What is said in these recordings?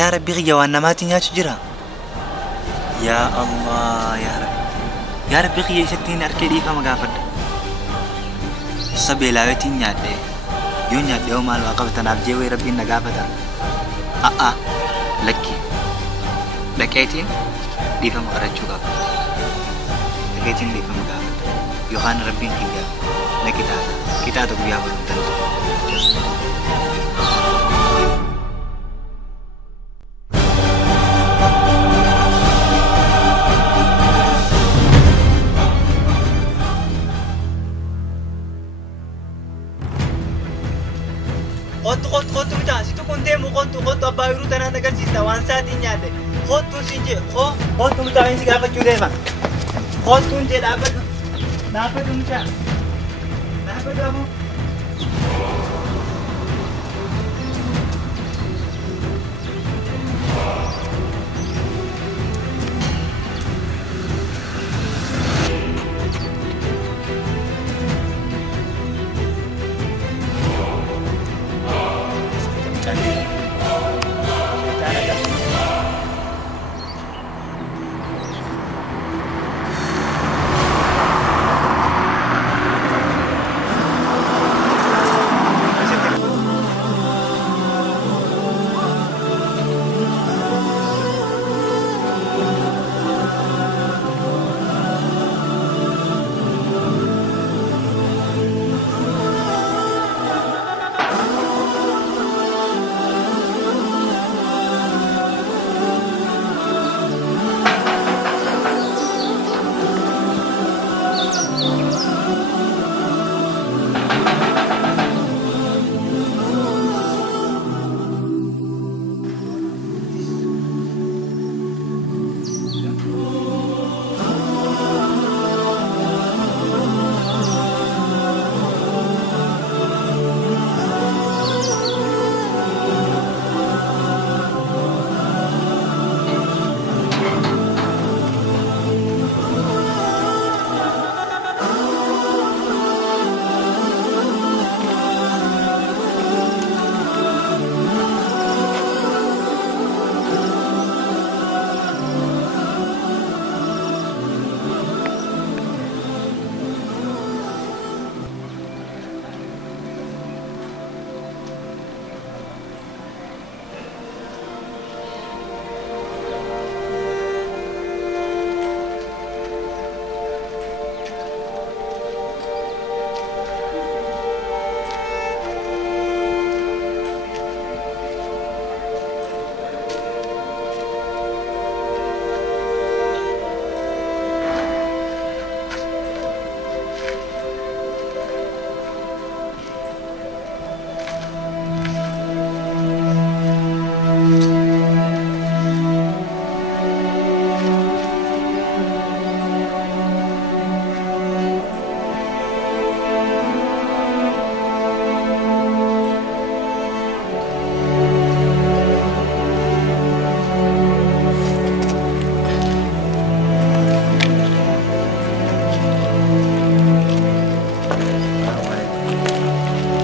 يا ربي غيا وانا ما تنيا تجرا يا الله يا رب يا ربي غيا ستين أركيدي فما قافد سبي لاوتين يادي يون يادي وما الواقف تنابجي ويربي نقافدا لكي لكيتين دي فما قرأتشو قافد لكيتين دي فما قافد يوخان ربي غيا لكي kita atau biar belum tentu. Kotu macam situ konde mu kotu apa iru tanah negara sisa wansa tinya deh. Kotu sinje, kotu macam ini siapa cuci mah? Kotu je dapat tu macam. Dapat kamu?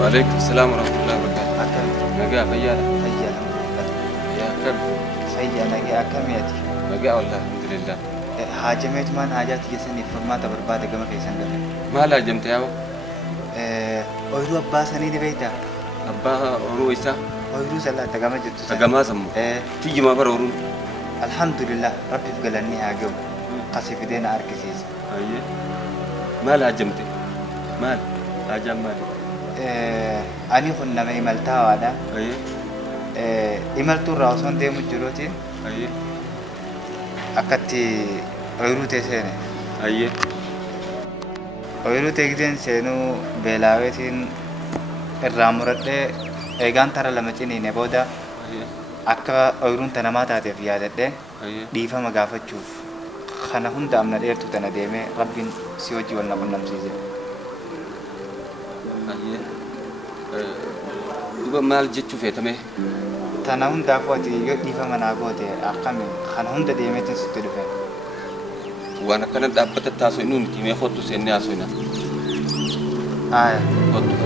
عليكم السلام ورحمة الله وبركاته. أكم. نجا فيانا. فيانا. يا كم. فيانا يا كم ياتي. نجا والله الحمد لله. حاجمت من حاجات جسني فرمات برباد كما في سنة. ما لا جمت يا أبو. أويرو أبا سني دي بيتا. أبا أورو إيسا. أويرو سلا تجمع جت. تجمع سمو. تيجي ما بر أورو. الحمد لله ربي فقلني هاجم. قصي في دينا أركسيس. أيه. ما لا جمت. مال. أجمع مال. أنا كنا ما إملتها وادا. أيه. إملتو راسون دي مجروتين. أيه. أكتي أويرو تسينه. أيه. أويرو تيجين سينو بلاوتين الرامورة إيجان ترى لما تيني نبودا. أيه. أكا أويرون تنامات هذه في هذا ده. أيه. ديفا مقافة تشوف. خنا هون دامنا دير تنا ديمه ربين سيوجي ولا بنام سيزه. أيه. دوبا مال جت شوفه تمه. تنا هون دافوتي يو ديفا مناقوته أقامي خنا هون ديمه تنسيتلفه. وانا كنا دابت التاسو إنون كي ما خدتو سنة أسوينا. خدتو.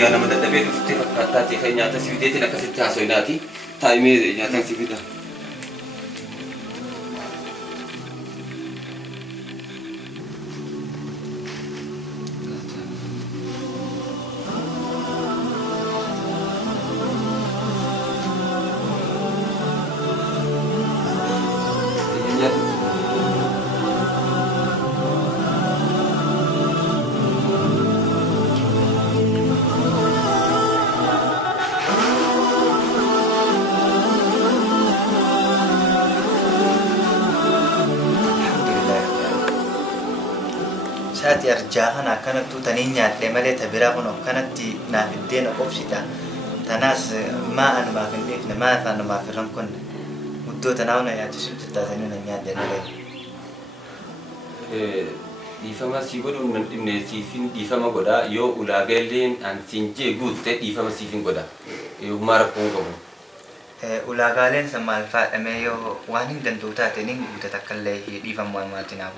Gana madadabee dhuftee fakkaataatee kan nyaata si fideetiin akkasitti haasoinaati. Taa'imee nyaataan si fida. Saati arjaahan akkanattuu taniin nyaadhee malee tabiraa kun akkanatti naaf iddeen qobsita. Tanaas maa anumaaf hin beekne maa afaan numaaf hin rankonne. Muddoo tanaa una yaachisuu tattaasanii na nyaadhee malee. Dhiifama sii godhuun nan dhibne siifin dhiifama godhaa yoo ulaagalleen an siin jee guutte dhiifama siifin godha. Hummaa rakkoon qabu. Ulaagaaleen san maal faadhamee yoo waan hin danda'u taate ni guutate akkallee dhiifamu waamaatiin naaf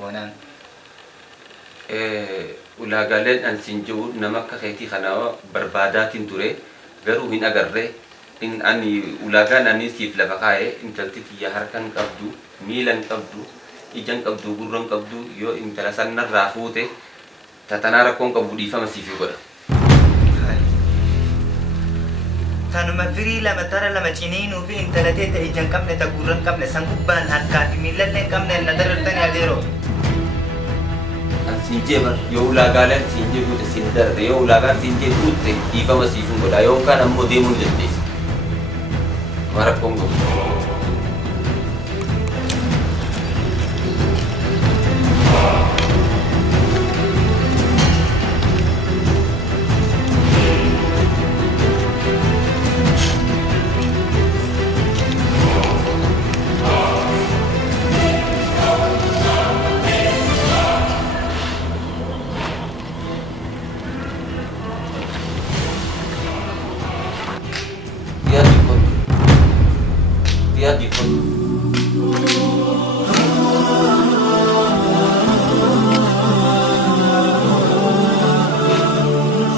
ulaagaaleen an siin jiru nama akka keetii kanaa barbaadaatiin ture garuu hin agarre ani ulaagaan ani siif lafa kaa'e intalti tiyya harkan qabdu miilan qabdu ijaan qabdu gurran qabdu yoo intala sanarraa fuute tatanaa rakkoon qabu dhiifama siif godha. Kanuma firii lama tara lama ciniinuu fi intala teeta ijaan qabne ta gurran qabne san gubbaan harkaa fi miilallee qabne na darartanii adeeroo. Sinjee yoo ulaagaaleen sinjee guute sin darbe yoo ulaagaan sinjee guute dhiifama siifin godha yoo kaan ammoo deemuu ni dandeessa. Mara Kongo.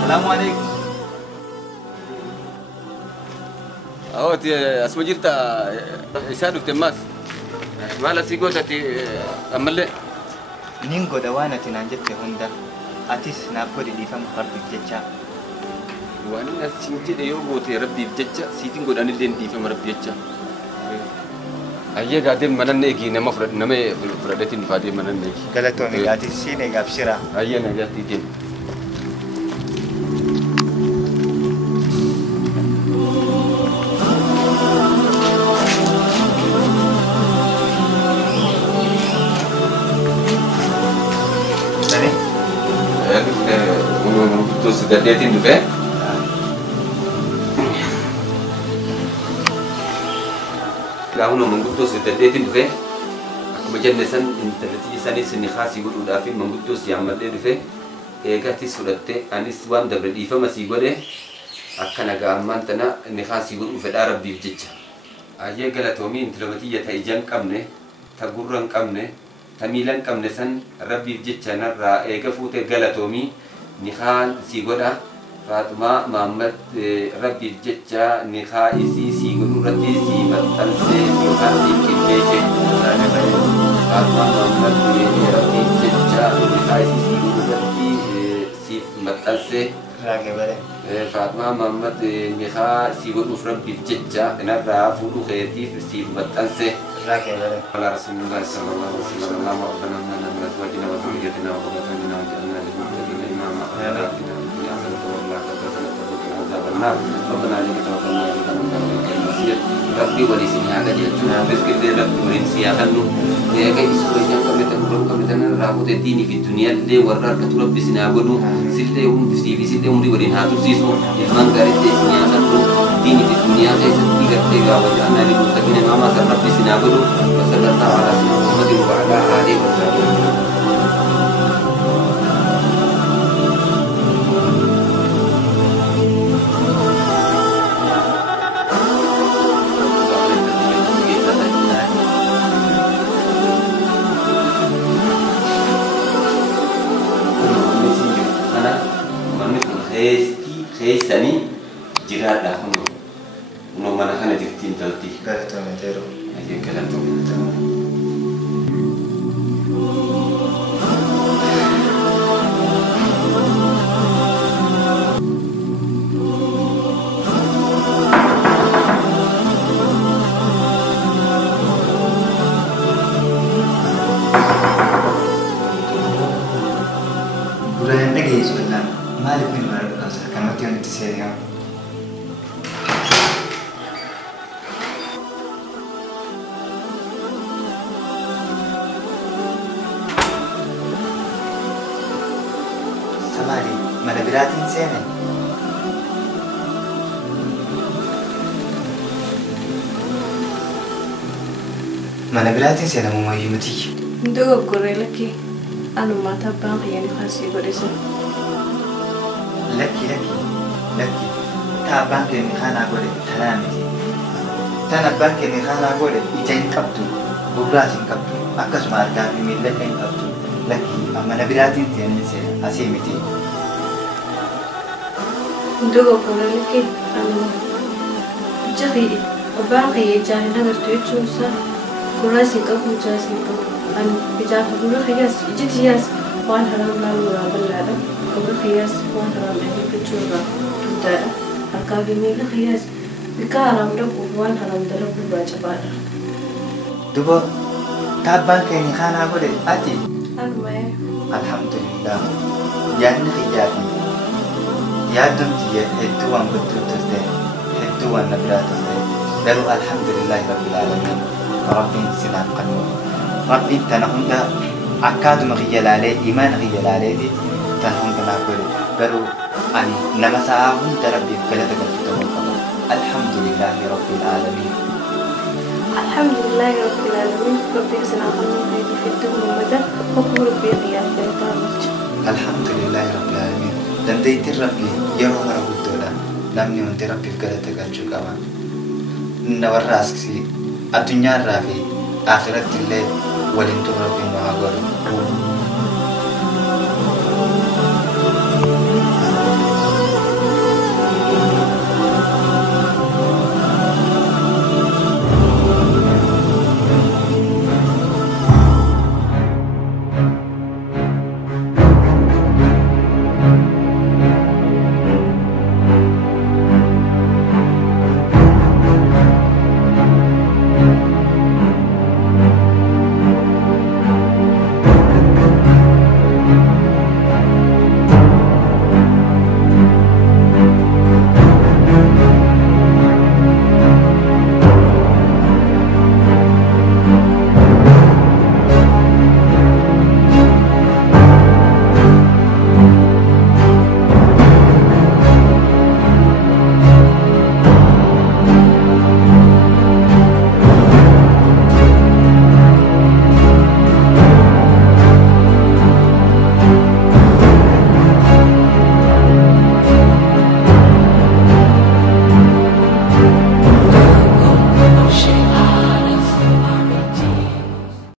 Assalamualaikum. Asma jirta isaa dhufte maas maal asii gootati ammallee Nin godha waan ati naan jette hunda atis naaf godhi dhiifama rabbiif jecha. waan asiin jedhe yoo goote rabbiif jecha siitiin godhanillee dhiifama rabbi jecha. Ayyee gaadeen mananne eegi nama fudhadeetiin dhufaa deema mananne eegi. Galatoomii ati siin eegaaf shira. Ayyee na jaatti deema. Terus gadheetiin dhufee gaafuma manguddoos gadheetiin dhufee akkuma jenne san intalatti isaanii sinni haasii godhuudhaaf manguddoos yaammadhee dhufee eegatis fudhattee anis waan dabre dhiifama sii godhe akka nagaa ammaan tana inni haasii godhuu fedhaa rabbiif jecha. Ayyee galatoomii intalamatii ta ijaan qabne ta gurran qabne ta miilan qabne san rabbiif jecha narraa eega fuute galatoomii Nikhaan si godha Faatuma Muhammad rabbi jecha nikhaa isii si godhu irratti si maxxansee yookaan si qindeesse. Faatuma Muhammad rabbi jecha nikhaa isii si godhu irratti si maxxansee. Faatuma Muhammad nikhaa si godhuuf rabbiif jecha inarraa fuudhuu keetiif si maxxansee. Ala Rasulullah sallallahu alaihi wasallam rabbana inna min azwajina wa dhurriyyatina qurrata a'yunin waj'alna lil muttaqina imama. ربنا عليك توكلنا وإليك المصير ربي ولسني هذا جلتنا رزق اللي ربي ولسني أخنو يا كي سورة جان قبل تقولون قبل تنا رابط الدين في الدنيا اللي ورّر كتربي سنابنو سلة يوم في سلة يوم ريورين هاتو سيسو إلمان قارد سني أخنو دين في الدنيا كيس تيجي كتير وجانا للمتقين ما سر ربي سنابنو وصلى الله على سيدنا محمد وعلى آله وصحبه. تين تلتي قالت ما تيرو هي كلام Bulan lagi sebenarnya malik min baru kasar kan mati yang disediakan. Samari, mana beratin sini? Mana beratin sini mau yumati? Ndugu gore laki anu mata bang yani khasi gore sa Laki ta banke ni khana gore tanamiti tana banke ni khana gore itain kaptu bubrasin kaptu akas marga bi millatin kaptu laki amma nabiratin tiyan se asimiti ndugu gore laki anu jari bang ye jari nagar tu sa kurasi kapu jasi kapu anu bijak guru khayas ijitiyas wan haram lalu balada guru khayas wan haram ani kuchura tudara akabi mila khayas bikaram da wan haram dara baca pada dubo ta banke ni khana gore ati anu mai alhamdulillah yan khiyabi yadum tiya hetu wan betul terde hetu wan nabiratin daru alhamdulillah rabbil alamin rabbi sinan qanu rabbi tanahunda akadu maghiyalale iman ghiyalale di tanahunda nakul baru ani namasahum tarabbi kala tagal alhamdulillah rabbil alamin alhamdulillah rabbil alamin rabbi sinan qanu haydi fitu mumada hukmu rabbi qiyam dalkamaj alhamdulillah rabbil alamin dan daiti rabbi yaro rabudola namni unti rabbi kala tagal juga nawarraski adunya rafi akhirat dille walin turabbi mahagor